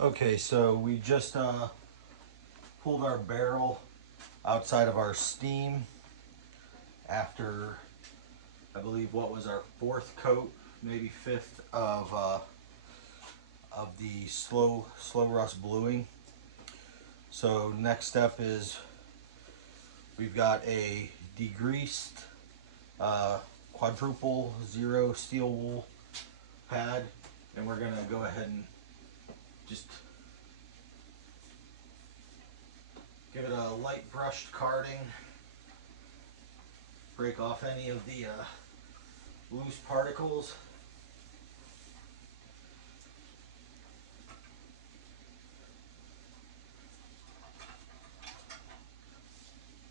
Okay, so we just pulled our barrel outside of our steam after, I believe, what was our fourth coat, maybe fifth of the slow rust bluing. So next step is we've got a degreased quadruple zero steel wool pad, and we're gonna go ahead and just give it a light brushed carding, break off any of the loose particles.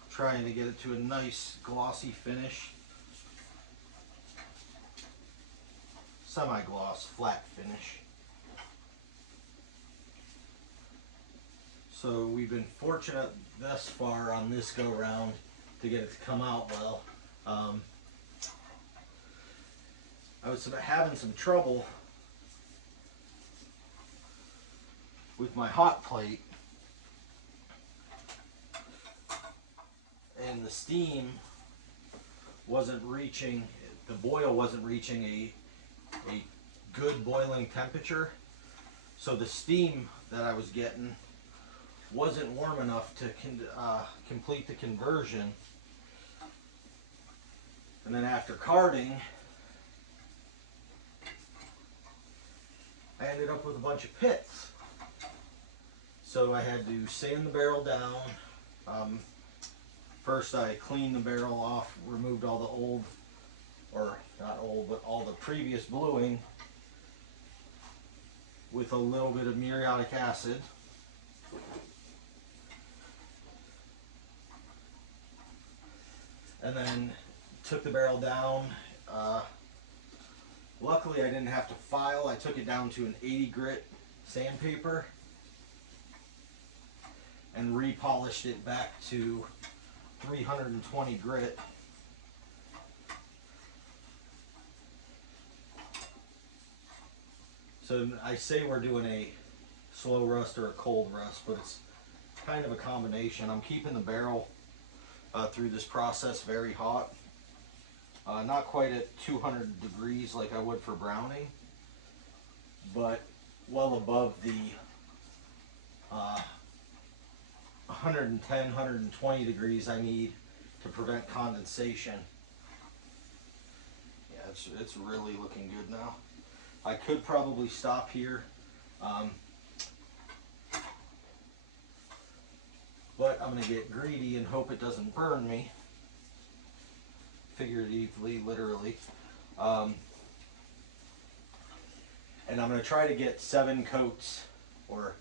Trying to get it to a nice glossy finish. Semi-gloss, flat finish. So we've been fortunate thus far on this go round to get it to come out well. I was having some trouble with my hot plate, and the steam wasn't reaching, the boil wasn't reaching a good boiling temperature. So the steam that I was getting wasn't warm enough to complete the conversion. And then after carding, I ended up with a bunch of pits. So I had to sand the barrel down. First I cleaned the barrel off, removed all the old, or not old, but all the previous bluing with a little bit of muriatic acid. And then took the barrel down. Luckily I didn't have to file. I took it down to an 80 grit sandpaper and repolished it back to 320 grit. So I say we're doing a slow rust or a cold rust, but it's kind of a combination. I'm keeping the barrel through this process very hot. Not quite at 200 degrees like I would for browning, but well above the 110, 120 degrees I need to prevent condensation. Yeah, it's really looking good now. I could probably stop here, but I'm going to get greedy and hope it doesn't burn me, figuratively, literally. And I'm going to try to get 7 coats or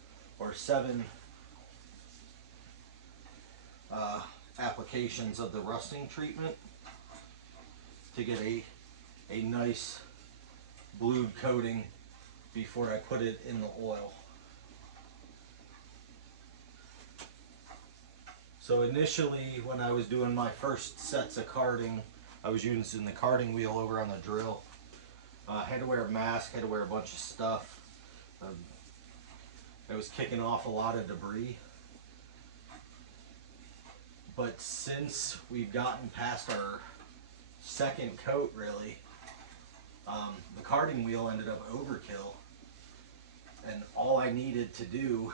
7 applications of the rusting treatment to get a nice blued coating before I put it in the oil. So initially, when I was doing my first sets of carding, I was using the carding wheel over on the drill. I had to wear a mask, had to wear a bunch of stuff. I was kicking off a lot of debris. But since we've gotten past our second coat, really, the carding wheel ended up overkill. And all I needed to do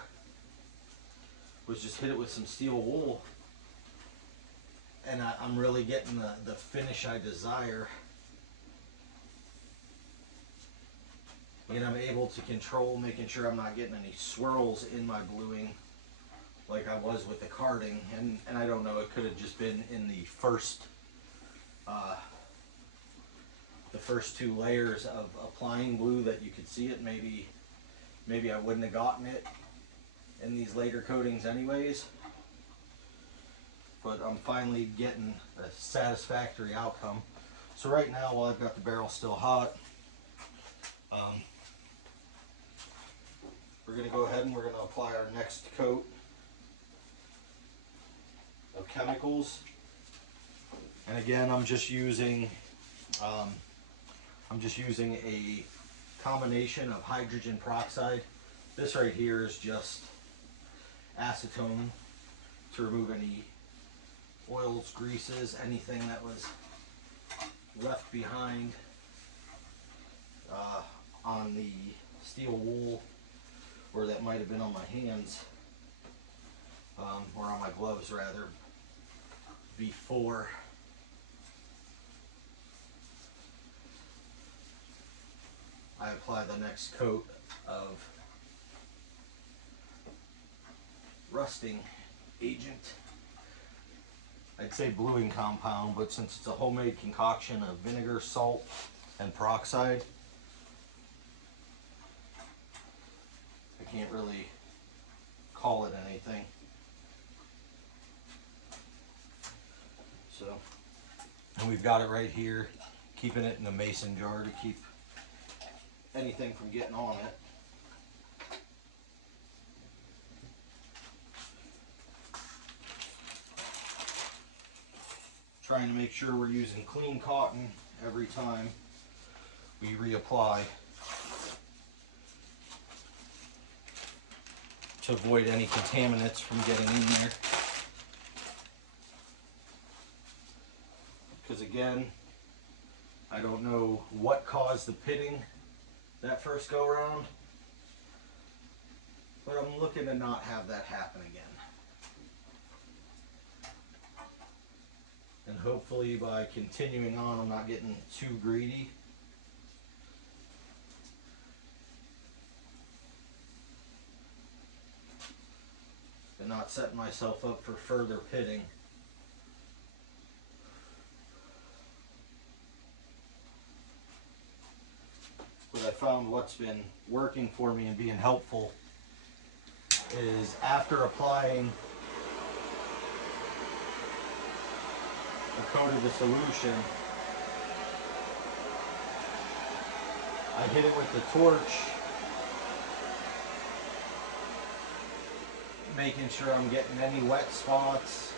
was just hit it with some steel wool, and I'm really getting the finish I desire. And I'm able to control, making sure I'm not getting any swirls in my bluing like I was with the carding. And I don't know, it could have just been in the first 2 layers of applying glue that you could see it. Maybe I wouldn't have gotten it in these later coatings anyways, but I'm finally getting a satisfactory outcome. So right now, while I've got the barrel still hot, we're going to go ahead and we're going to apply our next coat of chemicals. And again, I'm just using a combination of hydrogen peroxide This right here is just acetone to remove any oils, greases, anything that was left behind on the steel wool, or that might have been on my hands, or on my gloves rather, before I apply the next coat of rusting agent. I'd say bluing compound, but since it's a homemade concoction of vinegar, salt, and peroxide, I can't really call it anything. So, and we've got it right here, keeping it in a mason jar to keep anything from getting on it. Trying to make sure we're using clean cotton every time we reapply to avoid any contaminants from getting in there. Because again, I don't know what caused the pitting that first go around, but I'm looking to not have that happen again. And hopefully by continuing on, I'm not getting too greedy. And not setting myself up for further pitting. But I found what's been working for me and being helpful is after applying a coat of the solution, I hit it with the torch, making sure I'm getting any wet spots,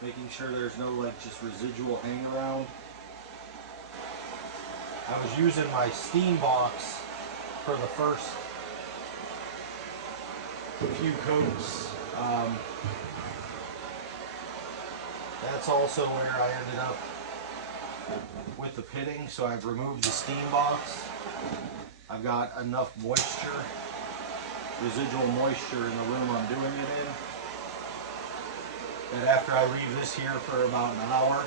making sure there's no like just residual hang around. I was using my steam box for the first few coats. That's also where I ended up with the pitting, so I've removed the steam box. I've got enough moisture, residual moisture in the room I'm doing it in, that after I leave this here for about an hour,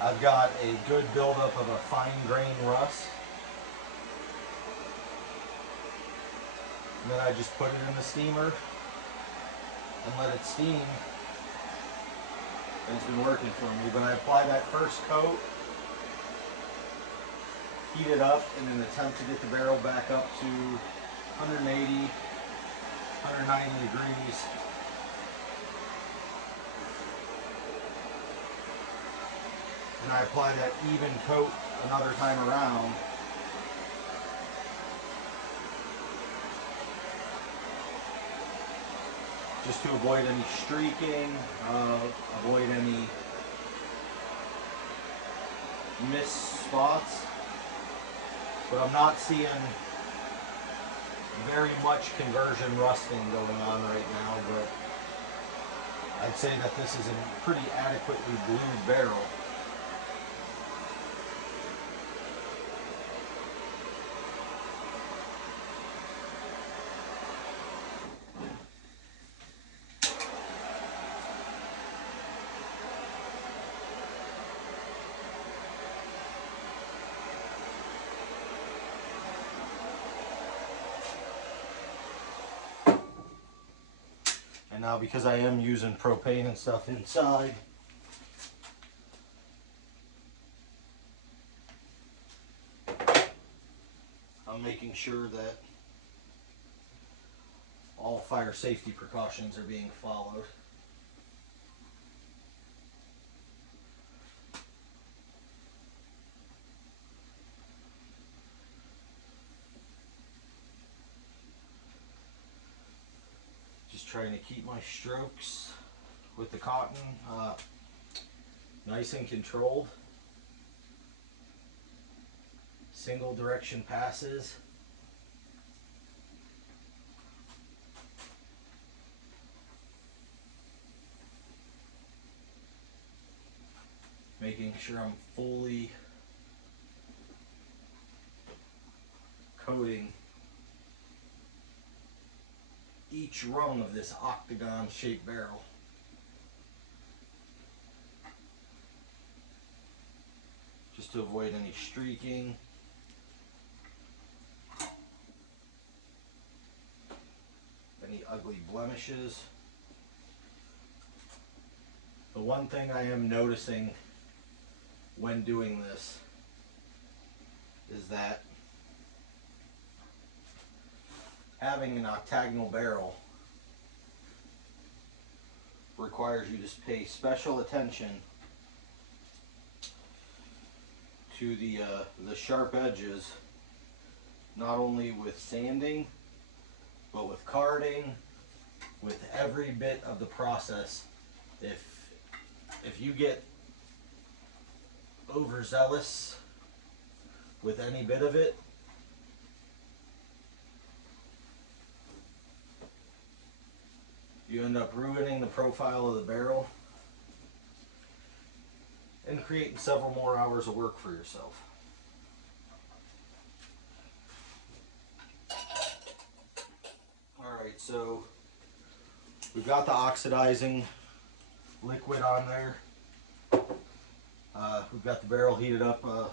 I've got a good buildup of a fine grain rust. And then I just put it in the steamer and let it steam. And it's been working for me. But I apply that first coat, heat it up in an attempt to get the barrel back up to 180, 190 degrees. And I apply that even coat another time around. Just to avoid any streaking, avoid any missed spots. But I'm not seeing very much conversion rusting going on right now, but I'd say that this is a pretty adequately blued barrel. And now, because I am using propane and stuff inside, I'm making sure that all fire safety precautions are being followed. Just trying to keep my strokes with the cotton nice and controlled. single direction passes. Making sure I'm fully coating each rung of this octagon shaped barrel. Just to avoid any streaking. Any ugly blemishes. The one thing I am noticing when doing this is that having an octagonal barrel requires you to pay special attention to the sharp edges, not only with sanding, but with carding, with every bit of the process. If you get overzealous with any bit of it, you end up ruining the profile of the barrel and creating several more hours of work for yourself. Alright, so we've got the oxidizing liquid on there. We've got the barrel heated up. Let's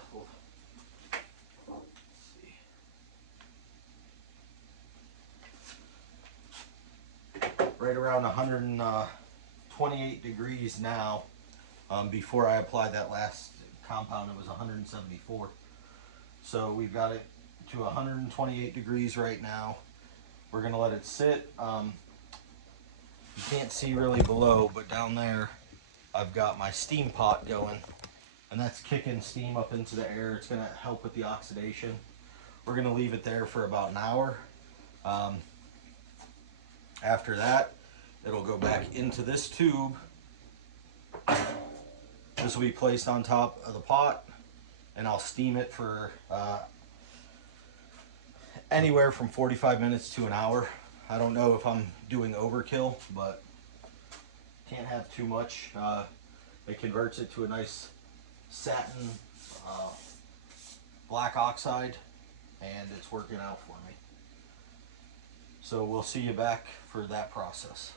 see. Right around 128 degrees now. Before I applied that last compound, it was 174. So we've got it to 128 degrees right now. We're going to let it sit. You can't see really below, but down there I've got my steam pot going, and that's kicking steam up into the air. It's going to help with the oxidation. We're going to leave it there for about an hour. After that, it'll go back into this tube. This will be placed on top of the pot, and I'll steam it for anywhere from 45 minutes to an hour. I don't know if I'm doing overkill, but can't have too much. It converts it to a nice satin black oxide, and it's working out for me. So we'll see you back for that process.